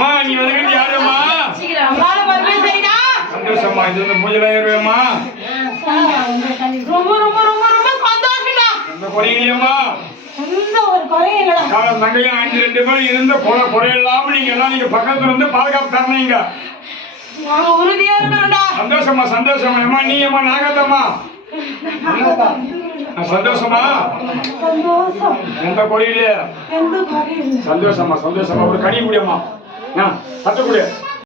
அம்மா நீ வந்துக்கிட்டு யாருமா சந்தோஷமா இது வந்து பூஜைலாம் ஏறுவேம்மா. ரொம்ப ரொம்ப ரொம்ப ரொம்ப ரெண்டு பேரும் இருந்து குறை குறையில்லாம நீங்க எல்லாம் இருந்து பாதுகாப்பு தரணுங்க. நாங்க உறுதியா இருக்கிறோம்டா சந்தோஷமா சந்தோஷமா அம்மா நீ அம்மா நாகத்தம்மா. சந்தோஷமா. எந்த குறையும் இல்லையா. சந்தோஷமா சந்தோஷமா ஒரு கனி முடியுமா 你看，他这不对。